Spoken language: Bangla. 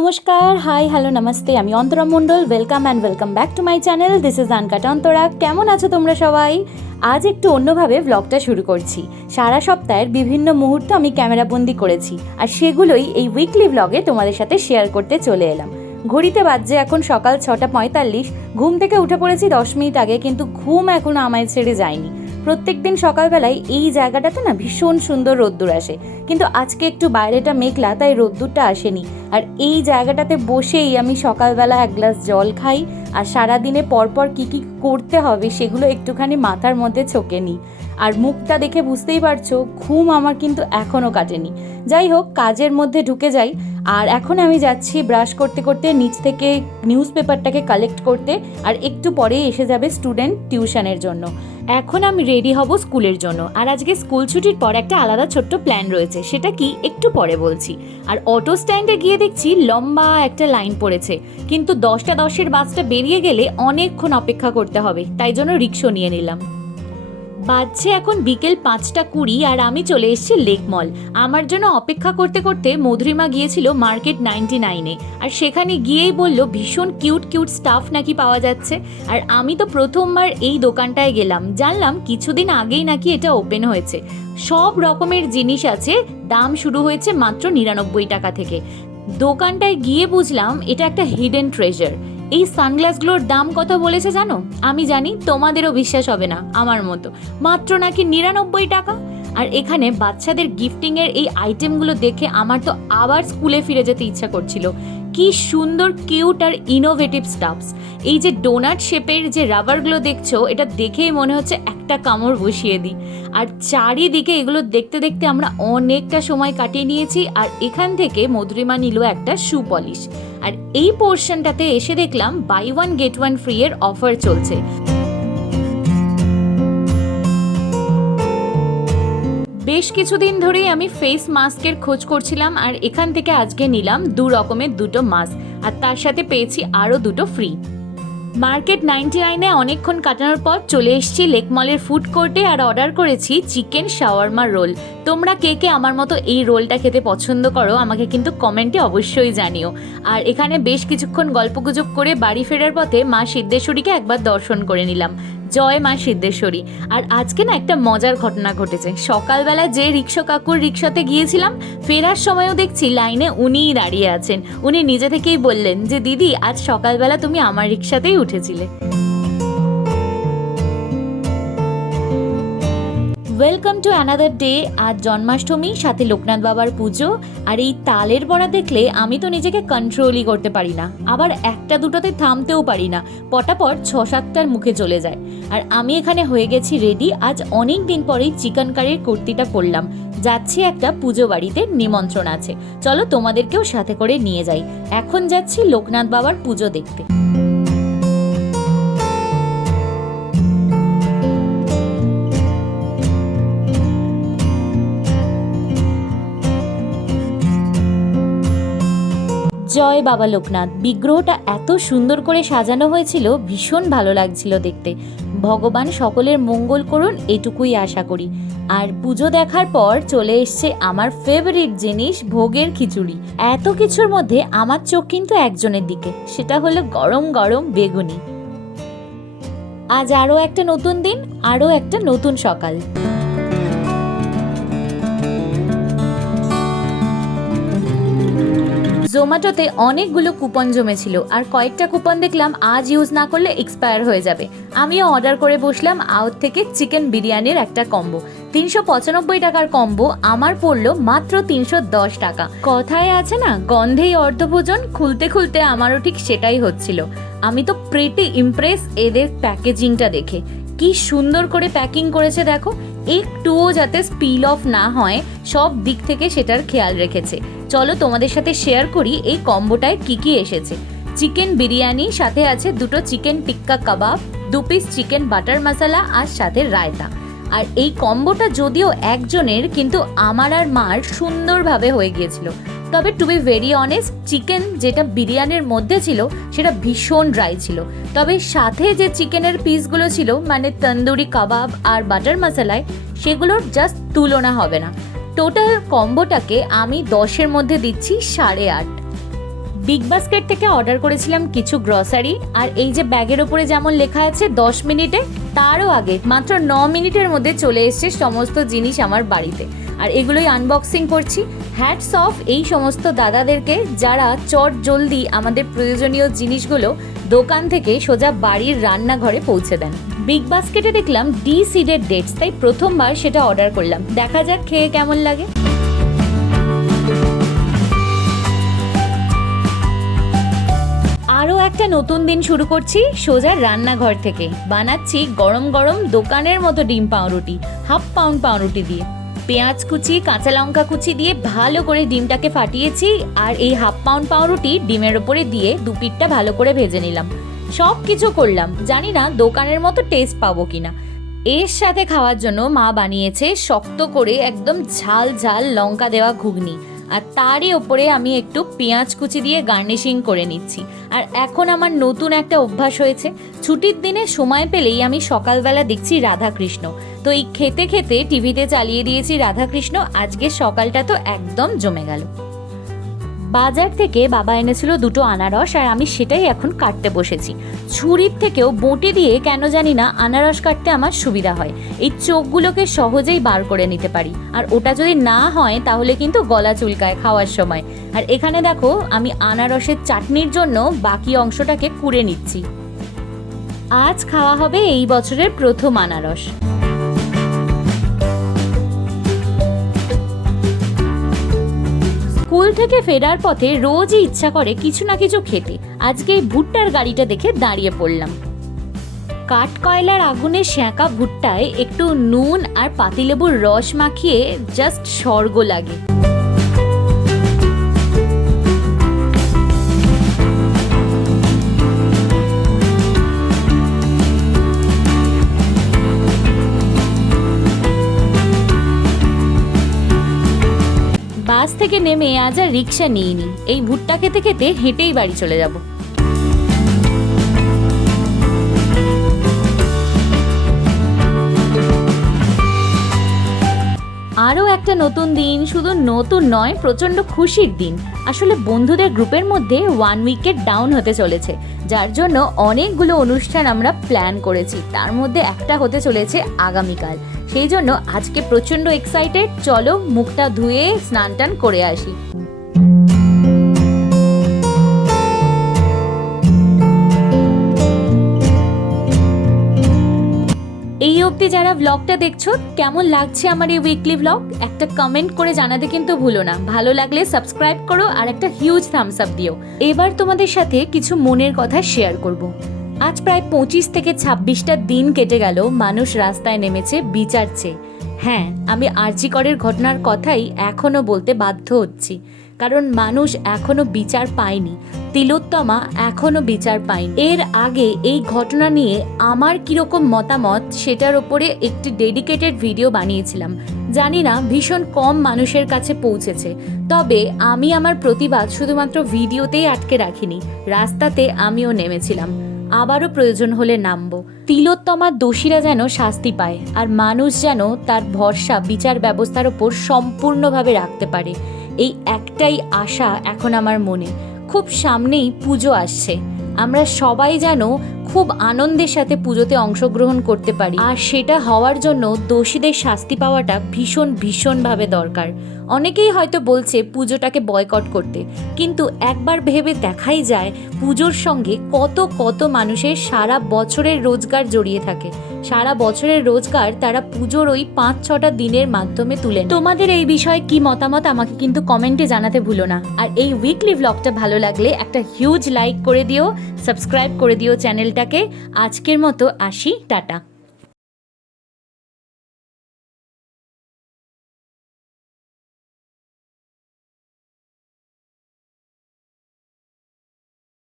নমস্কার, হাই, হ্যালো, নমস্তে। আমি Antara Mondal. Welcome back to my channel. This is uncut Antara. কেমন আছো তোমরা সবাই? আজ একটু অন্যভাবে ব্লগটা শুরু করছি। সারা সপ্তাহের বিভিন্ন মুহূর্ত আমি ক্যামেরাবন্দি করেছি, আর সেগুলোই এই উইকলি ব্লগে তোমাদের সাথে শেয়ার করতে চলে এলাম। ঘড়িতে বাজছে এখন সকাল 6:45। ঘুম থেকে উঠে পড়েছি 10 মিনিট আগে, কিন্তু ঘুম এখনও আমায় ছেড়ে যায়নি। প্রত্যেক দিন সকালবেলায় এই জায়গাটাতে না ভীষণ সুন্দর রোদ্দুর আসে, কিন্তু আজকে একটু বাইরেটা মেঘলা, তাই রোদ্দুরটা আসেনি। আর এই জায়গাটাতে বসেই আমি সকালবেলা এক গ্লাস জল খাই, আর সারাদিনে পরপর কী কী করতে হবে সেগুলো একটুখানি মাথার মধ্যে ছোকে নিই। আর মুখটা দেখে বুঝতেই পারছো, ঘুম আমার কিন্তু এখনও কাটেনি। যাই হোক, কাজের মধ্যে ঢুকে যাই। আর এখন আমি যাচ্ছি ব্রাশ করতে করতে নিচ থেকে নিউজ পেপারটাকে কালেক্ট করতে, আর একটু পরেই এসে যাবে স্টুডেন্ট টিউশনের জন্য। এখন আমি রেডি হব স্কুলের জন্য। আর আজকে স্কুল ছুটির পর একটা আলাদা ছোট্ট প্ল্যান রয়েছে, সেটা কি একটু পরে বলছি। আর অটো স্ট্যান্ডে গিয়ে দেখছি লম্বা একটা লাইন পড়েছে, কিন্তু 10:10 বাসটা বেরিয়ে গেলে অনেকক্ষণ অপেক্ষা করতে হবে, তাই জন্য রিক্সা নিয়ে নিলাম। বাজছে এখন বিকেল 5:20, আর আমি চলে এসেছি লেক মল। আমার জন্য অপেক্ষা করতে করতে মধুরিমা গিয়েছিল মার্কেট 99-এ, আর সেখানে গিয়েই বলল ভীষণ কিউট স্টাফ নাকি পাওয়া যাচ্ছে। আর আমি তো প্রথমবার এই দোকানটায় গেলাম, জানলাম কিছুদিন আগেই নাকি এটা ওপেন হয়েছে। সব রকমের জিনিস আছে, দাম শুরু হয়েছে মাত্র 99 টাকা থেকে। দোকানটায় গিয়ে বুঝলাম এটা একটা হিডেন ট্রেজার। এই সানগ্লাসগুলোর দাম কত বলেছে জানো? আমি জানি তোমাদেরও বিশ্বাস হবে না আমার মতো, মাত্র নাকি 99 টাকা। আর এখানে বাচ্চাদের গিফটিংয়ের এই আইটেমগুলো দেখে আমার তো আবার স্কুলে ফিরে যেতে ইচ্ছা করছিল। কি সুন্দর কিউট আর ইনোভেটিভ স্টাফস। এই যে ডোনাট শেপের যে রাবারগুলো দেখছো, এটা দেখেই মনে হচ্ছে একটা কামড় বসিয়ে দিই। আর চারিদিকে এগুলো দেখতে দেখতে আমরা অনেকটা সময় কাটিয়ে নিয়েছি। আর এখান থেকে মধুরিমা নিল একটা শু পলিশ। আর এই পোর্শনটাতে এসে দেখলাম বাই 1 get 1 ফ্রি এর অফার চলছে। বেশ কিছুদিন ধরেই আমি ফেস মাস্কের খোঁজ করছিলাম, আর এখান থেকে আজকে নিলাম 2 রকমের 2টো মাস্ক, আর তার সাথে পেয়েছি আরও 2টো ফ্রি। মার্কেট 99-এ অনেকক্ষণ কাটানোর পর চলে এসেছি লেক মলের ফুড কোর্টে, আর অর্ডার করেছি চিকেন শাওয়ারমা রোল। তোমরা কে কে আমার মতো এই রোলটা খেতে পছন্দ করো আমাকে কিন্তু কমেন্টে অবশ্যই জানিও। আর এখানে বেশ কিছুক্ষণ গল্পগুজব করে বাড়ি ফেরার পথে মা সিদ্ধেশ্বরীকে একবার দর্শন করে নিলাম। জয় মা সিদ্ধেশ্বরী। আর আজকে না একটা মজার ঘটনা ঘটেছে। সকালবেলা যে রিক্সা কাকুর রিক্সাতে গিয়েছিলাম, ফেরার সময়ও দেখছি লাইনে উনিই দাঁড়িয়ে আছেন। উনি নিজে থেকেই বললেন যে দিদি, আজ সকালবেলা তুমি আমার রিক্সাতেই উঠেছিলে। Welcome to another day. আজ জন্মাষ্টমী, সাথে লোকনাথ বাবার পুজো। আর এই তালের বড়া দেখলে আমি তো নিজেকে কন্ট্রোলই করতে পারি না, আবার একটা দুটোতে থামতেও পারি না, পটাপট 6-7টার মুখে চলে যায়। আর আমি এখানে হয়ে গেছি রেডি। আজ অনেক দিন পরেই চিকেন কারির কুর্তিটা পরলাম। যাচ্ছি একটা পুজো বাড়িতে, নিমন্ত্রণ আছে। চলো তোমাদেরকেও সাথে করে নিয়ে যাই। এখন যাচ্ছি লোকনাথ বাবার পুজো দেখতে। জয় বাবা লোকনাথ। বিগ্রহটা এত সুন্দর করে সাজানো হয়েছিল, ভীষণ ভালো লাগছিল দেখতে। ভগবান সকলের মঙ্গল করুন, এটুকুই আশা করি। আর পুজো দেখার পর চলে এসছে আমার ফেভারিট জিনিস, ভোগের খিচুড়ি। এত কিছুর মধ্যে আমার চোখ কিন্তু একজনের দিকে, সেটা হলো গরম গরম বেগুনি। আজ আরও একটা নতুন দিন, আরও একটা নতুন সকাল। জোম্যাটোতে অনেকগুলো কুপন জমেছিল, আর কয়েকটা কুপন দেখলাম আজ ইউজ না করলে এক্সপায়ার হয়ে যাবে। আমিও অর্ডার করে বসলাম আউট থেকে চিকেন বিরিয়ানির একটা কম্বো। 395 টাকার কম্বো আমার পড়লো মাত্র 310 টাকা। কথায় আছে না, গন্ধেই অর্ধভোজন। খুলতে খুলতে আমারও ঠিক সেটাই হচ্ছিল। আমি তো প্রিটি ইমপ্রেস এদের প্যাকেজিংটা দেখে। কি সুন্দর করে প্যাকিং করেছে দেখো, একটুও যাতে স্পিল অফ না হয়, সব দিক থেকে সেটার খেয়াল রেখেছে। চলো তোমাদের সাথে শেয়ার করি এই কম্বোটায় কি কি এসেছে। চিকেন বিরিয়ানি, সাথে আছে 2টো চিকেন টিক্কা কাবাব, 2 পিস চিকেন বাটার মশলা, আর সাথে রায়তা। আর এই কম্বোটা যদিও একজনের, কিন্তু আমার আর মার সুন্দরভাবে হয়ে গিয়েছিল। তবে to be very honest, chicken যেটা বিরিয়ানির মধ্যে ছিল সেটা ভীষণ ড্রাই ছিল। তবে সাথে যে চিকেনের পিসগুলো ছিল, মানে তন্দুরি কাবাব আর বাটার মশলায়, সেগুলোর জাস্ট তুলনা হবে না। টোটাল কম্বোটাকে আমি 10-এর মধ্যে দিচ্ছি 8.5। বিগ বাস্কেট থেকে অর্ডার করেছিলাম কিছু গ্রসারি, আর এই যে ব্যাগের ওপরে যেমন লেখা আছে 10 মিনিটে, তারও আগে মাত্র 9 মিনিটের মধ্যে চলে এসছে সমস্ত জিনিস আমার বাড়িতে। আর এগুলোই আনবক্সিং করছি। হ্যাটস অফ এই সমস্ত দাদাদেরকে যারা চট জলদি আমাদের প্রয়োজনীয় জিনিসগুলো দোকান থেকে সোজা বাড়ির রান্নাঘরে পৌঁছে দেন। বিগ বাস্কেটে দেখলাম সিডেড ডেটস, তাই প্রথমবার সেটা অর্ডার করলাম। দেখা যাক খেয়ে কেমন লাগে। আরও একটা নতুন দিন শুরু করছি সোজা রান্নাঘর থেকে। বানাচ্ছি গরম গরম দোকানের মতো ডিম পাউরুটি, 1/2 পাউন্ড পাউরুটি দিয়ে। পেঁয়াজ কুচি, কাঁচা লঙ্কা কুচি দিয়ে ভালো করে ডিমটাকে ফাটিয়েছি, আর এই 1/2 পাউন্ড পাউরুটি ডিমের ওপরে দিয়ে দুপিঠটা ভালো করে ভেজে নিলাম। সব কিছু করলাম, জানি না দোকানের মতো টেস্ট পাবো কিনা। এর সাথে খাওয়ার জন্য মা বানিয়েছে শক্ত করে একদম ঝাল ঝাল লঙ্কা দেওয়া ঘুগনি, আর তারই ওপরে আমি একটু পেঁয়াজ কুচি দিয়ে গার্নিশিং করে নিচ্ছি। আর এখন আমার নতুন একটা অভ্যাস হয়েছে, ছুটির দিনে সময় পেলেই আমি সকালবেলা দেখছি রাধাকৃষ্ণ। তো এই খেতে খেতে টিভিতে চালিয়ে দিয়েছি রাধাকৃষ্ণ। আজকে সকালটা তো একদম জমে গেল। বাজার থেকে বাবা এনেছিল 2টো আনারস, আর আমি সেটাই এখন কাটতে বসেছি। ছুরির থেকেও বঁটি দিয়ে কেন জানি না আনারস কাটতে আমার সুবিধা হয়। এই চোখগুলোকে সহজেই বার করে নিতে পারি, আর ওটা যদি না হয় তাহলে কিন্তু গলা চুলকায় খাওয়ার সময়। আর এখানে দেখো আমি আনারসের চাটনির জন্য বাকি অংশটাকে কুড়ে নিচ্ছি। আজ খাওয়া হবে এই বছরের প্রথম আনারস। স্কুল থেকে ফেরার পথে রোজই ইচ্ছা করে কিছু না কিছু খেতে। আজকে এই ভুট্টার গাড়িটা দেখে দাঁড়িয়ে পড়লাম। কাঠ কয়লার আগুনে সেঁকা ভুট্টায় একটু নুন আর পাতিলেবুর রস মাখিয়ে জাস্ট স্বর্গ লাগে। বাস থেকে নেমে আজ আর রিক্সা নিইনি, এই ভুট্টা খেতে খেতে হেঁটেই বাড়ি চলে যাব। আরও একটা নতুন দিন, শুধু নতুন নয় প্রচণ্ড খুশির দিন। আসলে বন্ধুদের গ্রুপের মধ্যে 1 উইকেট ডাউন হতে চলেছে, যার জন্য অনেকগুলো অনুষ্ঠান আমরা প্ল্যান করেছি। তার মধ্যে একটা হতে চলেছে আগামীকাল। সেই জন্য আজকে প্রচণ্ড এক্সাইটেড। চলো মুখটা ধুয়ে স্নান টান করে আসি। এই অবধি যারা ব্লগটা দেখছো, কেমন লাগছে আমার এই উইকলি ব্লগ একটা কমেন্ট করে জানাতে কিন্তু ভুলো না। ভালো লাগলে সাবস্ক্রাইব করো আর একটা হিউজ থামস আপ দিও। এবার তোমাদের সাথে কিছু মনের কথা শেয়ার করব। আজ প্রায় 25 থেকে 26টা দিন কেটে গেল মানুষ রাস্তায় নেমেছে বিচার চেয়ে। হ্যাঁ, আমি আরজি করের ঘটনার কথাই এখনো বলতে বাধ্য হচ্ছি, কারণ মানুষ এখনো বিচার পায়নি। তিলোত্তমা এখনো বিচার পায়নি। এর আগে এই ঘটনা নিয়ে আমার কিরকম মতামত সেটার ওপরে একটি ডেডিকেটেড ভিডিও বানিয়েছিলাম। জানি না ভীষণ কম মানুষের কাছে পৌঁছেছে, তবে আমি আমার প্রতিবাদ শুধুমাত্র ভিডিওতেই আটকে রাখিনি, রাস্তাতে আমিও নেমেছিলাম। আবারও প্রয়োজন হলে নামবো। তিলোত্তমার দোষীরা যেন শাস্তি পায়, আর মানুষ যেন তার ভরসা বিচার ব্যবস্থার ওপর সম্পূর্ণভাবে রাখতে পারে। এই একটাই আশা এখন আমার মনে। খুব সামনেই পুজো আসছে, আমরা সবাই যেন খুব আনন্দের সাথে পুজোতে অংশগ্রহণ করতে পারি, আর সেটা হওয়ার জন্য দোষীদের শাস্তি পাওয়াটা ভীষণভাবে দরকার। অনেকেই হয়তো বলছে পুজোটাকে বয়কট করতে, কিন্তু একবার ভেবে দেখাই যায় পুজোর সঙ্গে কত মানুষের সারা বছরের রোজগার জড়িয়ে থাকে। সারা বছরের রোজগার তারা পুজোর ওই 5-6টা দিনের মাধ্যমে তুলে। তোমাদের এই বিষয়ে কি মতামত আমাকে কিন্তু কমেন্টে জানাতে ভুলো না। আর এই উইকলি ব্লগটা ভালো লাগলে একটা হিউজ লাইক করে দিও, সাবস্ক্রাইব করে দিও চ্যানেলটাকে। আজকের মতো আসি, টাটা।